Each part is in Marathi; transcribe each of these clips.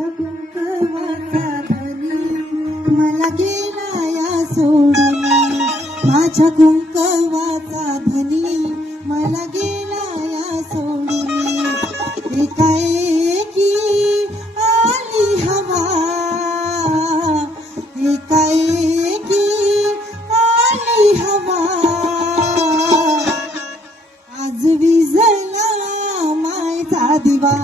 माझ्या कुंकवाचा धनी मला गेला या सोडून, माझ्या कुंकवाचा धनी मला गेला या सोडून. एकाएकी आली हवा, एकाएकी आली हवा, आज विझला मायचा दिवा.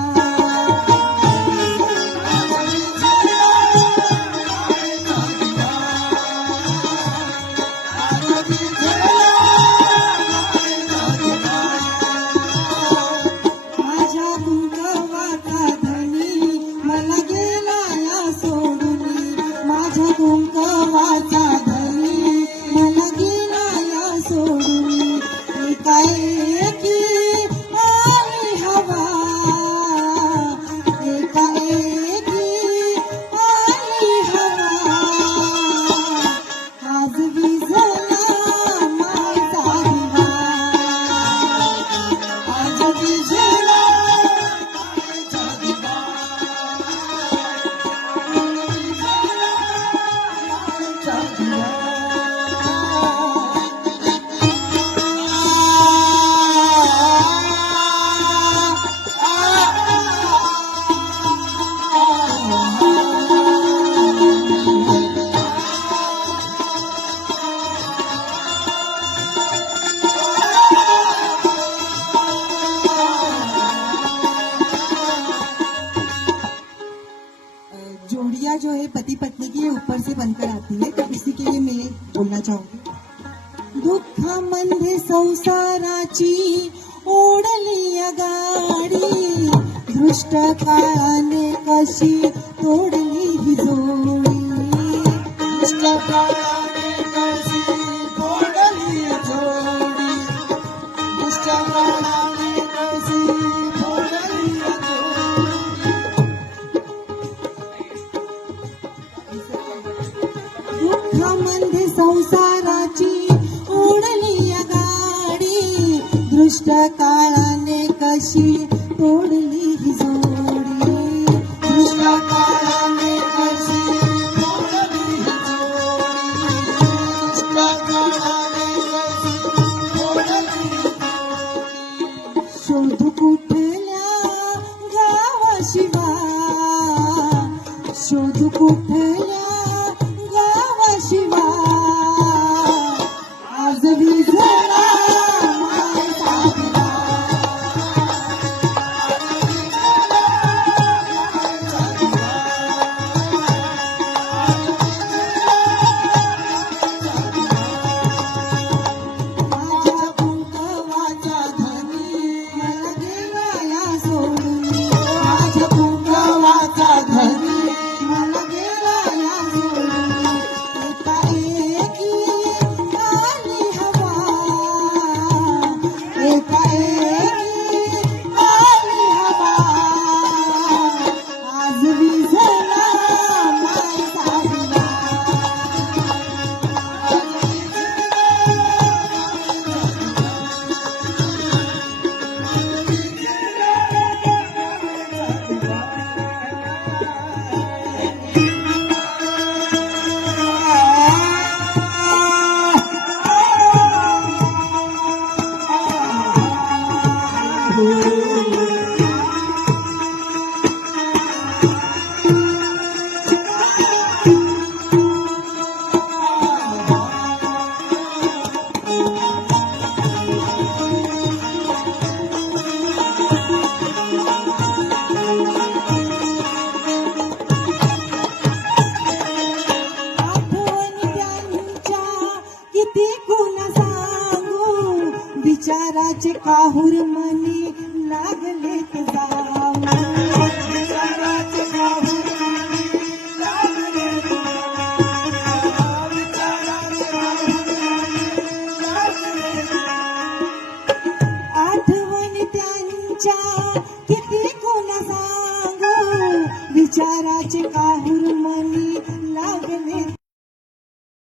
कुंकवाचा धनी मला गेला या सोडून. एकाएकी आली हवा, एकाएकी आली हवा, आज विझला माझा दिवा, आज विझला माझा दिवा. जोड़ियां जो है पति पत्नी की ऊपर से बनकर आती है, तो इसी के लिए मैं बोलना चाहूंगी. दुःखामध्ये संसाराची ओढली गाडी, दृष्ट काळाने कशी तोडली ही जोडी, दृष्ट काळाने कशी तोडली जोडी, दृष्ट काळाने कशी तोडली जोडी. दुःखामध्ये संसाराची ओढली गाडी, दृष्ट काळाने कशी तोडली ही जोडी, दृष्ट काळाने कशी तोडली ही जोडी, दृष्ट काळाने कशी तोडली ही जोडी. शोध कुठल्या गावाशिवा, शोध कुठल्या शिवा, आज विझला माझा दिवा, माझ्या कुंकवाचा धनी मला गेला या सोडून, माझ्या कुंकवाचा धनी मला गेला या सोडून. विचाराचे काहूर मनी लागले जाऊ, विचाराचे काहूर मनी लागले जाऊ, विचाराचे काहूर मनी लागले जाऊ. आठवणी त्यांच्या किती कोणा सांगू, विचाराचे काहूर मनी